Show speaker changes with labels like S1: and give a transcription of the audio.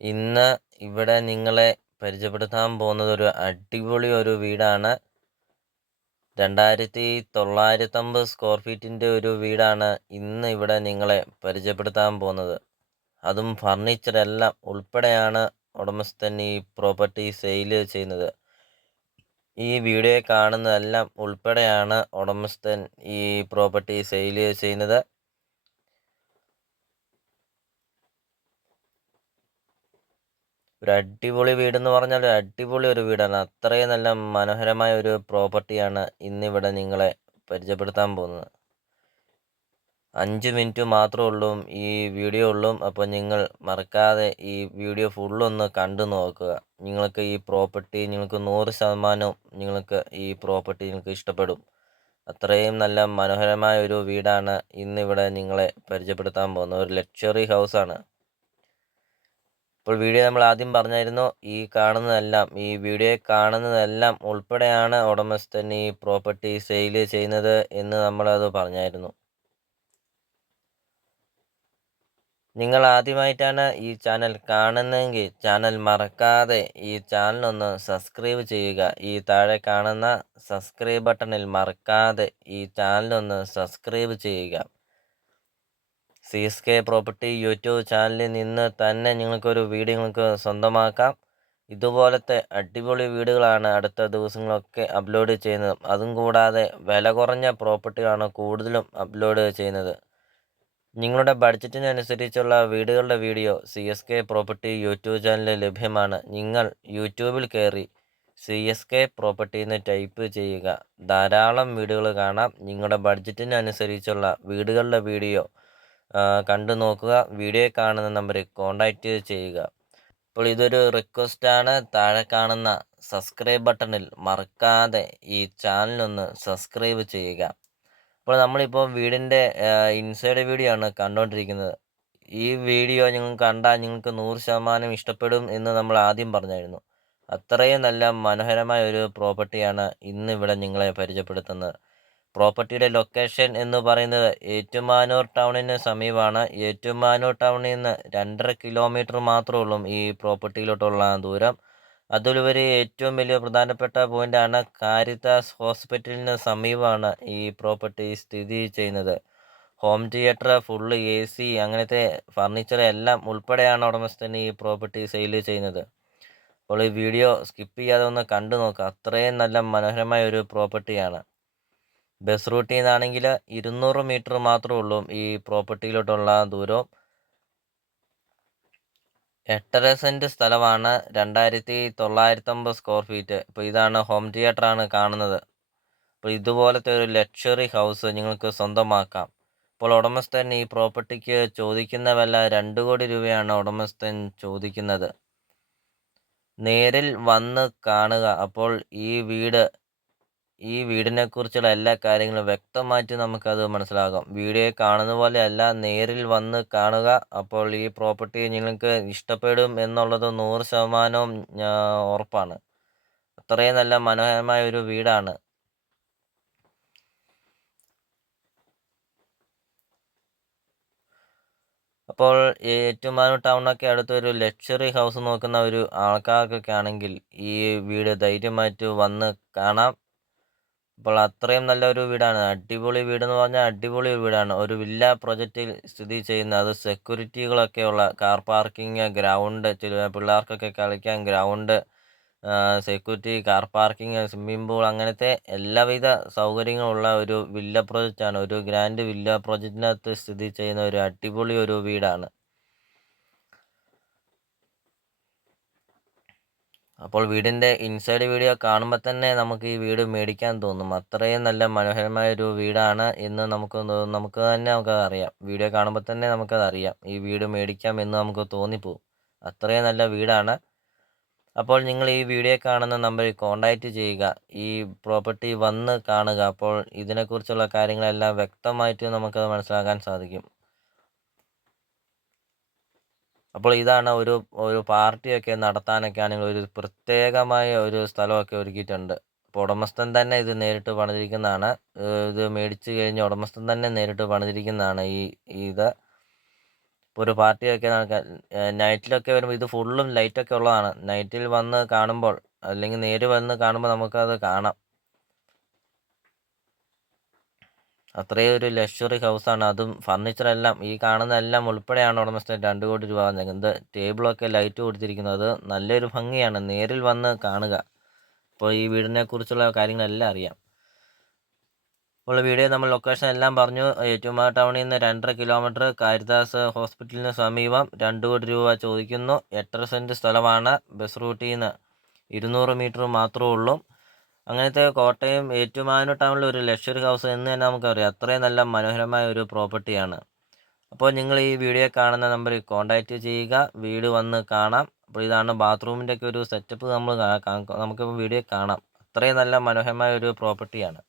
S1: ഇന്ന് ഇവിടെ നിങ്ങളെ പരിചയപ്പെടുത്താൻ പോകുന്നത് ഒരു അടിപൊളി ഒരു വീടാണ്. രണ്ടായിരത്തി തൊള്ളായിരത്തമ്പത് സ്ക്വയർ ഫീറ്റിന്റെ ഒരു വീടാണ് ഇന്ന് ഇവിടെ നിങ്ങളെ പരിചയപ്പെടുത്താൻ പോകുന്നത്. അതും ഫർണിച്ചർ എല്ലാം ഉൾപ്പെടെയാണ് ഉടമസ്ഥൻ ഈ പ്രോപ്പർട്ടി സെയിൽ ചെയ്യുന്നത്. ഈ വീഡിയോ കാണുന്നതെല്ലാം ഉൾപ്പെടെയാണ് ഉടമസ്ഥൻ ഈ പ്രോപ്പർട്ടി സെയിൽ ചെയ്യുന്നത്. ഒരു അടിപൊളി വീടെന്ന് പറഞ്ഞാൽ ഒരു അടിപൊളി ഒരു വീടാണ്. അത്രയും നല്ല മനോഹരമായ ഒരു പ്രോപ്പർട്ടിയാണ് ഇന്നിവിടെ നിങ്ങളെ പരിചയപ്പെടുത്താൻ പോകുന്നത്. അഞ്ച് മിനിറ്റ് മാത്രമേ ഉള്ളൂ ഈ വീഡിയോ ഉള്ളൂ. അപ്പോൾ നിങ്ങൾ മറക്കാതെ ഈ വീഡിയോ ഫുള്ളൊന്ന് കണ്ടു നോക്കുക. നിങ്ങൾക്ക് ഈ പ്രോപ്പർട്ടി നിങ്ങൾക്ക് നൂറ് ശതമാനവും നിങ്ങൾക്ക് ഈ പ്രോപ്പർട്ടി നിങ്ങൾക്ക് ഇഷ്ടപ്പെടും. അത്രയും നല്ല മനോഹരമായ ഒരു വീടാണ് ഇന്നിവിടെ നിങ്ങളെ പരിചയപ്പെടുത്താൻ പോകുന്നത്. ഒരു ലക്ഷറി ഹൗസാണ് ഇപ്പോൾ വീഡിയോ നമ്മൾ ആദ്യം പറഞ്ഞായിരുന്നു ഈ കാണുന്നതെല്ലാം ഈ വീഡിയോ കാണുന്നതെല്ലാം ഉൾപ്പെടെയാണ് ഉടമസ്ഥൻ ഈ പ്രോപ്പർട്ടി സെയിൽ ചെയ്യുന്നത് എന്ന് നമ്മളത് പറഞ്ഞായിരുന്നു. നിങ്ങൾ ആദ്യമായിട്ടാണ് ഈ ചാനൽ കാണുന്നതെങ്കിൽ ചാനൽ മറക്കാതെ ഈ ചാനലൊന്ന് സബ്സ്ക്രൈബ് ചെയ്യുക. ഈ താഴെ കാണുന്ന സബ്സ്ക്രൈബ് ബട്ടണിൽ മറക്കാതെ ഈ ചാനലൊന്ന് സബ്സ്ക്രൈബ് ചെയ്യുക. C S K property YouTube ചാനലിൽ നിന്ന് തന്നെ നിങ്ങൾക്കൊരു വീട് നിങ്ങൾക്ക് സ്വന്തമാക്കാം. ഇതുപോലത്തെ അടിപൊളി വീടുകളാണ് അടുത്ത ദിവസങ്ങളൊക്കെ അപ്ലോഡ് ചെയ്യുന്നത്. അതും കൂടാതെ വില കുറഞ്ഞ പ്രോപ്പർട്ടികളാണ് കൂടുതലും അപ്ലോഡ് ചെയ്യുന്നത്. നിങ്ങളുടെ ബഡ്ജറ്റിനനുസരിച്ചുള്ള വീടുകളുടെ video C S K property YouTube ചാനലിൽ ലഭ്യമാണ്. നിങ്ങൾ യൂട്യൂബിൽ കയറി സി എസ് കെ പ്രോപ്പർട്ടി എന്ന് ടൈപ്പ് ചെയ്യുക. ധാരാളം വീടുകൾ കാണാം. നിങ്ങളുടെ ബഡ്ജറ്റിനനുസരിച്ചുള്ള വീടുകളുടെ വീഡിയോ കണ്ടു നോക്കുക. വീഡിയോ കാണുന്ന നമ്പറിൽ കോൺടാക്റ്റ് ചെയ്യുക. അപ്പോൾ ഇതൊരു റിക്വസ്റ്റാണ് താഴെ കാണുന്ന സബ്സ്ക്രൈബ് ബട്ടണിൽ മറക്കാതെ ഈ ചാനലൊന്ന് സബ്സ്ക്രൈബ് ചെയ്യുക. അപ്പോൾ നമ്മളിപ്പോൾ വീടിന്റെ ഇൻസൈഡ് വീഡിയോ ആണ് കണ്ടുകൊണ്ടിരിക്കുന്നത് ഈ വീഡിയോ നിങ്ങൾ കണ്ടാൽ നിങ്ങൾക്ക് നൂറ് ശതമാനം ഇഷ്ടപ്പെടും എന്ന് നമ്മൾ ആദ്യം പറഞ്ഞായിരുന്നു. അത്രയും നല്ല മനോഹരമായ ഒരു പ്രോപ്പർട്ടിയാണ് ഇന്ന് ഇവിടെ നിങ്ങളെ പരിചയപ്പെടുത്തുന്നത്. പ്രോപ്പർട്ടിയുടെ ലൊക്കേഷൻ എന്ന് പറയുന്നത് ഏറ്റുമാനൂർ ടൗണിന് സമീപമാണ്. ഏറ്റുമാനൂർ ടൗണിൽ നിന്ന് രണ്ടര കിലോമീറ്റർ മാത്രമേ ഉള്ളൂ ഈ പ്രോപ്പർട്ടിയിലോട്ടുള്ള ദൂരം. അതിലുപരി ഏറ്റവും വലിയ പ്രധാനപ്പെട്ട പോയിന്റാണ് കാരിതാസ് ഹോസ്പിറ്റലിന് സമീപമാണ് ഈ പ്രോപ്പർട്ടി സ്ഥിതി ചെയ്യുന്നത്. Home theatre full A C അങ്ങനത്തെ ഫർണിച്ചർ എല്ലാം ഉൾപ്പെടെയാണ് ഉടമസ്ഥൻ ഈ പ്രോപ്പർട്ടി സെയിൽ ചെയ്യുന്നത്. അപ്പോൾ ഈ വീഡിയോ സ്കിപ്പ് ചെയ്യാതെ ഒന്ന് കണ്ടു നോക്കുക അത്രയും നല്ല മനോഹരമായ ഒരു പ്രോപ്പർട്ടിയാണ്. ബസ് റൂട്ടിൽ നിന്നാണെങ്കിൽ ഇരുന്നൂറ് മീറ്റർ മാത്രമേ ഉള്ളൂ ഈ പ്രോപ്പർട്ടിയിലോട്ടുള്ള ദൂരം. എട്ടര സെന്റ് സ്ഥലമാണ് രണ്ടായിരത്തി തൊള്ളായിരത്തമ്പത് സ്ക്വയർ ഫീറ്റ് ഇപ്പോൾ ഇതാണ് ഹോം തിയേറ്ററാണ് കാണുന്നത്. അപ്പോൾ ഇതുപോലത്തെ ഒരു ലക്ഷറി ഹൗസ് നിങ്ങൾക്ക് സ്വന്തമാക്കാം. ഇപ്പോൾ ഉടമസ്ഥൻ ഈ പ്രോപ്പർട്ടിക്ക് ചോദിക്കുന്ന വില രണ്ട് കോടി രൂപയാണ് ഉടമസ്ഥൻ ചോദിക്കുന്നത്. നേരിൽ വന്ന് കാണുക. അപ്പോൾ ഈ വീട് ഈ വീടിനെക്കുറിച്ചുള്ള എല്ലാ കാര്യങ്ങളും വ്യക്തമായിട്ട് നമുക്കത് മനസ്സിലാകാം. വീഡിയോ കാണുന്ന പോലെ അല്ല നേരിൽ വന്ന് കാണുക. അപ്പോൾ ഈ പ്രോപ്പർട്ടി നിങ്ങൾക്ക് ഇഷ്ടപ്പെടും എന്നുള്ളത് നൂറ് ശതമാനവും ഉറപ്പാണ്. അത്രയും നല്ല മനോഹരമായ ഒരു വീടാണ്. അപ്പോൾ ഏറ്റുമാനൂർ ടൗണൊക്കെ അടുത്തൊരു ലക്ഷറി ഹൗസ് നോക്കുന്ന ഒരു ആൾക്കാർക്കൊക്കെ ആണെങ്കിൽ ഈ വീട് ധൈര്യമായിട്ട് വന്ന് കാണാം. അപ്പോൾ അത്രയും നല്ലൊരു വീടാണ്. അടിപൊളി വീടെന്ന് പറഞ്ഞാൽ അടിപൊളി ഒരു വീടാണ്. ഒരു വില്ല പ്രൊജക്റ്റിൽ സ്ഥിതി ചെയ്യുന്ന അത് സെക്യൂരിറ്റികളൊക്കെ ഉള്ള കാർ പാർക്കിംഗ് ഗ്രൗണ്ട് ചില പിള്ളേർക്കൊക്കെ കളിക്കാൻ ground security car parking swimming pool അങ്ങനത്തെ എല്ലാവിധ സൗകര്യങ്ങളുള്ള ഒരു വില്ല പ്രൊജക്റ്റാണ്. ഒരു ഗ്രാൻഡ് വില്ല പ്രൊജക്റ്റിനകത്ത് സ്ഥിതി ചെയ്യുന്ന ഒരു അടിപൊളി ഒരു വീടാണ്. അപ്പോൾ വീടിന്റെ ഇൻസൈഡ് വീഡിയോ കാണുമ്പോൾ തന്നെ നമുക്ക് ഈ വീട് മേടിക്കാൻ തോന്നും. അത്രയും നല്ല മനോഹരമായ ഒരു വീടാണ് എന്ന് നമുക്ക് നമുക്ക് തന്നെ നമുക്ക് അറിയാം. വീഡിയോ കാണുമ്പോൾ തന്നെ നമുക്കത് അറിയാം. ഈ വീട് മേടിക്കാം എന്ന് നമുക്ക് തോന്നിപ്പോവും. അത്രയും നല്ല വീടാണ്. അപ്പോൾ നിങ്ങൾ ഈ വീഡിയോ കാണുന്ന നമ്പറിൽ കോൺടാക്റ്റ് ചെയ്യുക. ഈ പ്രോപ്പർട്ടി വന്ന് കാണുക. അപ്പോൾ ഇതിനെക്കുറിച്ചുള്ള കാര്യങ്ങളെല്ലാം വ്യക്തമായിട്ട് നമുക്കത് മനസ്സിലാക്കാൻ സാധിക്കും. അപ്പോൾ ഇതാണ് ഒരു ഒരു പാർട്ടിയൊക്കെ നടത്താനൊക്കെ ആണെങ്കിൽ ഒരു പ്രത്യേകമായ ഒരു സ്ഥലമൊക്കെ ഒരുക്കിയിട്ടുണ്ട്. അപ്പോൾ ഉടമസ്ഥൻ തന്നെ ഇത് നേരിട്ട് പണിതിരിക്കുന്നതാണ്. ഇത് മേടിച്ച് കഴിഞ്ഞ് ഉടമസ്ഥൻ തന്നെ നേരിട്ട് പണിതിരിക്കുന്നതാണ് ഈ ഇത്. ഇപ്പോൾ ഒരു പാർട്ടിയൊക്കെ നടക്കാൻ നൈറ്റിലൊക്കെ വരുമ്പോൾ ഇത് ഫുള്ളും ലൈറ്റൊക്കെ ഉള്ളതാണ്. നൈറ്റിൽ വന്ന് കാണുമ്പോൾ അല്ലെങ്കിൽ നേര് വന്ന് കാണുമ്പോൾ നമുക്കത് കാണാം. അത്രയും ഒരു ലക്ഷറി ഹൗസാണ് അതും ഫർണിച്ചറെല്ലാം ഈ കാണുന്നതെല്ലാം ഉൾപ്പെടെയാണ് ഉടമസ്ഥൻ രണ്ട് കോടി രൂപ എന്ത് ടേബിളൊക്കെ ലൈറ്റ് കൊടുത്തിരിക്കുന്നത്. നല്ലൊരു ഭംഗിയാണ്. നേരിൽ വന്ന് കാണുക. അപ്പോൾ ഈ വീടിനെ കുറിച്ചുള്ള കാര്യങ്ങളെല്ലാം അറിയാം. അപ്പോൾ വീഡിയോ നമ്മൾ ലൊക്കേഷൻ എല്ലാം പറഞ്ഞു. ഏറ്റുമാ ടൗണിൽ നിന്ന് രണ്ടര കിലോമീറ്റർ കാരിദാസ് ഹോസ്പിറ്റലിന് സമീപം രണ്ട് കോടി രൂപ ചോദിക്കുന്നു. എട്ടര സെന്റ് സ്ഥലമാണ്. ബസ് റൂട്ടിൽ നിന്ന് ഇരുന്നൂറ് മീറ്റർ മാത്രമേ ഉള്ളൂ. അങ്ങനത്തെ കോട്ടയം ഏറ്റുമാനൂർ ഒരു ലക്ഷറി ഹൗസ് എന്ന് തന്നെ നമുക്കറിയാം. അത്രയും നല്ല മനോഹരമായ ഒരു പ്രോപ്പർട്ടിയാണ് അപ്പോൾ നിങ്ങൾ ഈ വീഡിയോ കാണുന്ന നമ്പറിൽ കോൺടാക്റ്റ് ചെയ്യുക. വീട് വന്ന് കാണാം. അപ്പോൾ ഇതാണ് ബാത്റൂമിന്റെ ഒക്കെ ഒരു സെറ്റപ്പ് നമ്മൾ നമുക്ക് വീഡിയോ കാണാം. അത്രയും നല്ല മനോഹരമായ ഒരു പ്രോപ്പർട്ടിയാണ്